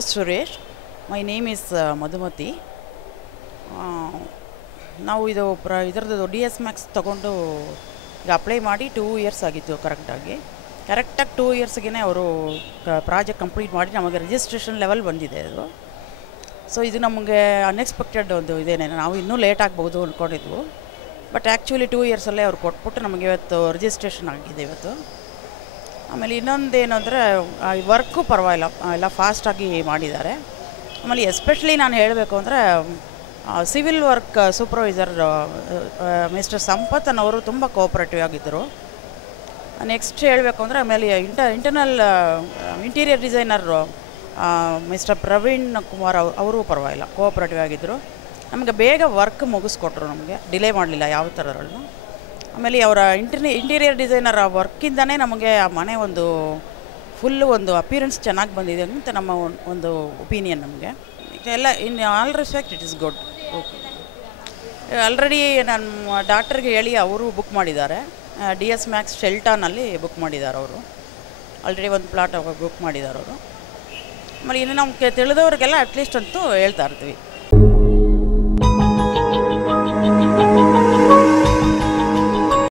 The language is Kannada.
Mr. Suresh. My name is Madhumati. ನಾವು ಇದರದ್ದು DS Max ತಗೊಂಡು ಈಗ ಅಪ್ಲೈ ಮಾಡಿ 2 ಇಯರ್ಸ್ ಆಗಿತ್ತು ಕರೆಕ್ಟಾಗಿ 2 ಇಯರ್ಸ್ಗೆ ಅವರು ಪ್ರಾಜೆಕ್ಟ್ ಕಂಪ್ಲೀಟ್ ಮಾಡಿ ನಮಗೆ ರಿಜಿಸ್ಟ್ರೇಷನ್ ಲೆವೆಲ್ ಬಂದಿದೆ ಅದು. ಸೊ ಇದು ನಮಗೆ ಅನ್ಎಕ್ಸ್ಪೆಕ್ಟೆಡ್ ಒಂದು ಇದೇನೆ, ನಾವು ಇನ್ನೂ ಲೇಟ್ ಆಗ್ಬೋದು ಅಂದ್ಕೊಂಡಿದ್ವು. ಬಟ್ ಆ್ಯಕ್ಚುಲಿ 2 ಇಯರ್ಸಲ್ಲೇ ಅವ್ರು ಕೊಟ್ಬಿಟ್ಟು ನಮಗೆ ಇವತ್ತು ರಿಜಿಸ್ಟ್ರೇಷನ್ ಆಗಿದೆ ಇವತ್ತು. ಆಮೇಲೆ ಇನ್ನೊಂದೇನು ಅಂದರೆ ವರ್ಕು ಪರವಾಗಿಲ್ಲ, ಎಲ್ಲ ಫಾಸ್ಟಾಗಿ ಮಾಡಿದ್ದಾರೆ. ಆಮೇಲೆ ಎಸ್ಪೆಷಲಿ ನಾನು ಹೇಳಬೇಕು ಅಂದರೆ civil work supervisor mister Sampath ಅನ್ನೋರು ತುಂಬ ಕೋಆಪ್ರೇಟಿವ್ ಆಗಿದ್ದರು. ನೆಕ್ಸ್ಟ್ ಹೇಳಬೇಕು ಅಂದರೆ ಆಮೇಲೆ interior designer mister Praveen Kumar ಅವರು ಪರವಾಗಿಲ್ಲ, ಕೋಆಪ್ರೇಟಿವ್ ಆಗಿದ್ದರು. ನಮಗೆ ಬೇಗ ವರ್ಕ್ ಮುಗಿಸ್ಕೊಟ್ರು, ನಮಗೆ ಡಿಲೇ ಮಾಡಲಿಲ್ಲ ಯಾವ ಥರದಲ್ಲೂ. ಆಮೇಲೆ ಅವರ ಇಂಟೀರಿಯರ್ ಡಿಸೈನರ್ ವರ್ಕಿಂದನೇ ನಮಗೆ ಆ ಮನೆ ಒಂದು ಫುಲ್ಲು ಒಂದು ಅಪಿಯರೆನ್ಸ್ ಚೆನ್ನಾಗಿ ಬಂದಿದೆ ಅಂತ ನಮ್ಮ ಒಂದು ಒಪಿನಿಯನ್. ನಮಗೆ ಎಲ್ಲ in all respect it is good. Already ನನ್ನ ಡಾಕ್ಟ್ರಿಗೆ ಹೇಳಿ ಅವರು ಬುಕ್ ಮಾಡಿದ್ದಾರೆ, DS Max ಶೆಲ್ಟಾನಲ್ಲಿ ಬುಕ್ ಮಾಡಿದ್ದಾರೆ ಅವರು. ಆಲ್ರೆಡಿ ಒಂದು ಪ್ಲಾಟ್ ಬುಕ್ ಮಾಡಿದ್ದಾರೆ ಅವರು. ಆಮೇಲೆ ಇನ್ನು ನಮಗೆ ತಿಳಿದವ್ರಿಗೆಲ್ಲ ಅಟ್ಲೀಸ್ಟ್ ಅಂತೂ ಹೇಳ್ತಾ ಇರ್ತೀವಿ.